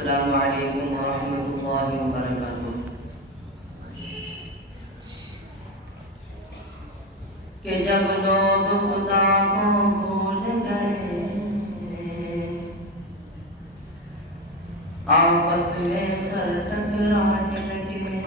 السلام علیکم ورحمۃ اللہ وبرکاتہ۔ کہ جب لوگ خدا کو بھول گئے، آپس میں سر ٹکرانے لگے۔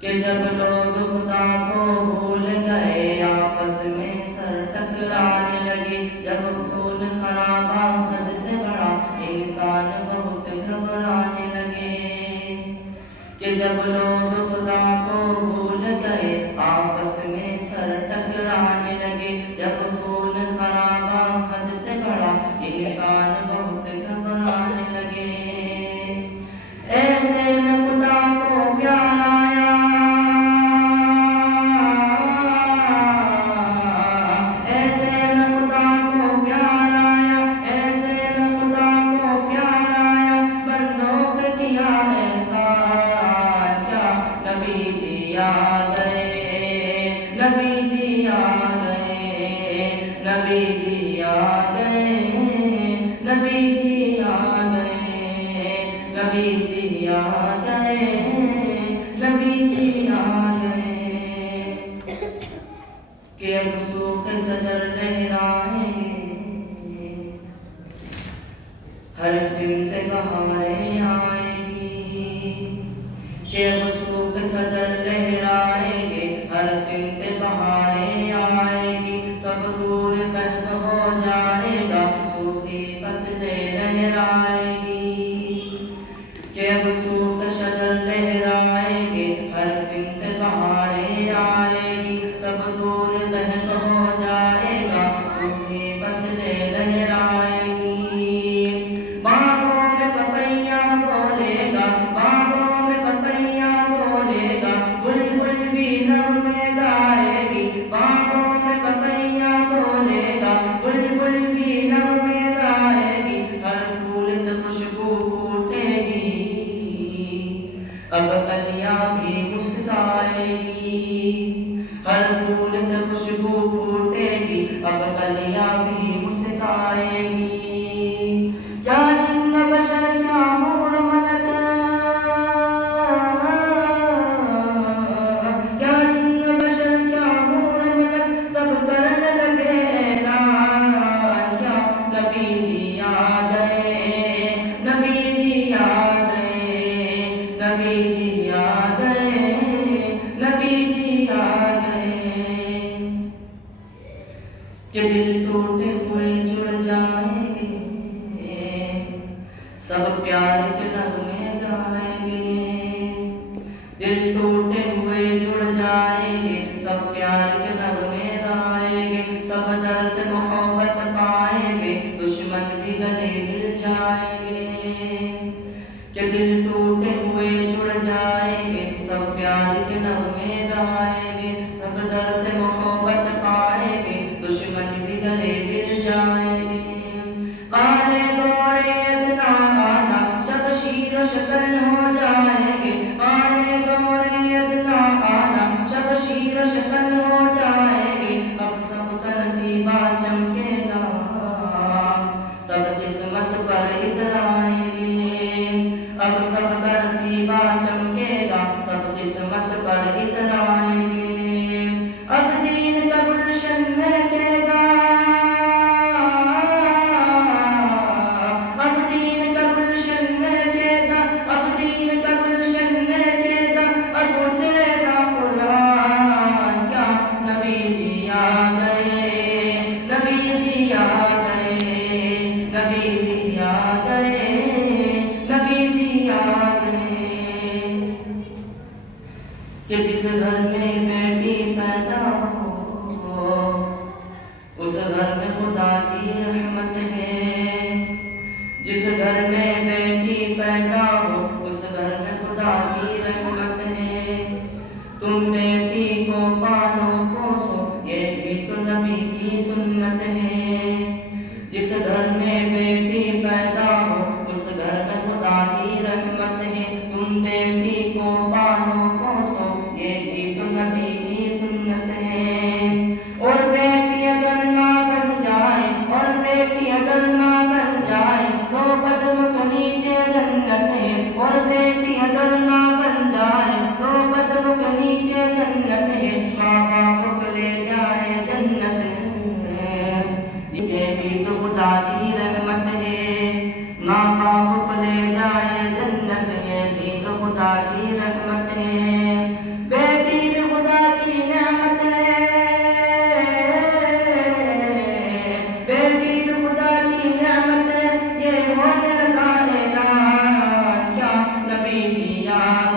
کہ جب لوگ خدا کو بھول گئے، آپس میں سر ٹکرانے لگے۔ جب خون خرابہ حد سے بڑا، انسان بہت گھبرانے لگے۔ کہ جب لوگ خدا کو بھول گئے، آپس میں سر ٹکرانے لگے۔ جب خون خرابہ حد سے بڑا، انسان بہت گھبرانے لگے۔ ایسے میں خدا کو پیار آیا، ایسے میں خدا کو پیار آیا، ایسے میں خدا کو پیار آیا۔ بندوں پہ کیا احسان، کیا نبی جی آ گئے، نبی جی آ گئے، نبی جی آ گئے، نبی جی آ گئے، نبی جی آ گئے، نبی جی آ گئے۔ کہ اب سوکھ شجر لہرائیں گے، ہر سمت بہاریں آئیں گی۔ کہ اب سوکھ شجر لہرائیں گے، ہر سمت بہاریں آئیں گی۔ سب دور قحط ہو جائے گا، سوکھی فصلیں لہرائیں گی۔ کہ اب سوکھ شجر لہرائیں گے، ہر سمت بہاریں آئیں گی۔ سب دور قحط ہو جائے گا، سوکھی فصلیں لہرائیں گی۔ باغوں میں پپیا بولے گا، باغوں میں پپیا بولے گا، بلبل بھی نغمے گائے گی۔ باغوں میں پپیا بولے گا، بلبل بھی نغمے گائے گی۔ ہر پھول سے خوشبو پھوٹے گی، اب کلیاں بھی مسکرائے گی۔ ہر پھول سے خوشبو پھوٹے گی، اب کلیاں بھی مسکرائے گی۔ کیا جن بشر کیا حور ملک، کیا جن بشر کیا حور ملک، سب کرنے لگے اعلان، کیا نبی جی آ گئے، نبی جی آ گئے، نبی جی آ گئے، نبی جی آ گئے۔ کہ دل ٹوٹے ہوئے جڑ جائیں گے، سب پیار کے نغمے گائیں گے۔ دل ٹوٹے ہوئے جڑ جائیں گے، سب پیار کے نغمے گائیں گے۔ سب در سے محبت پائیں گے، دشمن بھی گلے مل جائیں گے۔ کہ دل ٹوٹے ہوئے جڑ جائیں گے، سب پیار کے نغمے گائیں گے۔ سب در سے محبت پائیں گے، دشمن بھی گلے مل جائیں گے۔ کالے گورے ادنا آنا، شمشیر و شکن ہو جائیں گے۔ کالے گورے ادنا آنا، شمشیر و شکن ہو جائیں گے۔ اب سب کا نصیبہ چمکے گا، سب قسمت پر اترائیں گے۔ اب سب کا نصیبہ چمکے گا، سب قسمت پر اترائیں گے۔ اب دین کا گلشن مہکے گا، اب دین کا گلشن مہکے گا، اب دین کا گلشن مہکے گا۔ اب اترے گا قرآن، کیا نبی جی آ گئے، نبی جی آ گئے، نبی جی آ گئے، نبی جی آ گئے۔ کہ جس گھر میں بیٹی پیدا ہو، اس گھر میں خدا کی رحمت ہے۔ جس گھر میں بیٹی پیدا ہو، اس گھر میں خدا کی رحمت ہے۔ تم بیٹی کو پالو پوسو، یہ بھی تو نبی کی سنت ہے۔ جس گھر میں بیٹی پیدا ہو، اس گھر میں خدا کی رحمت ہے۔ تم بیٹی کو پالو پوسو، یہ بھی تو نبی کی سنت ہے۔ اور بیٹی اگر ماں بن جائے، اور بیٹی اگر ماں بن جائے، تو قدم کبھی جیا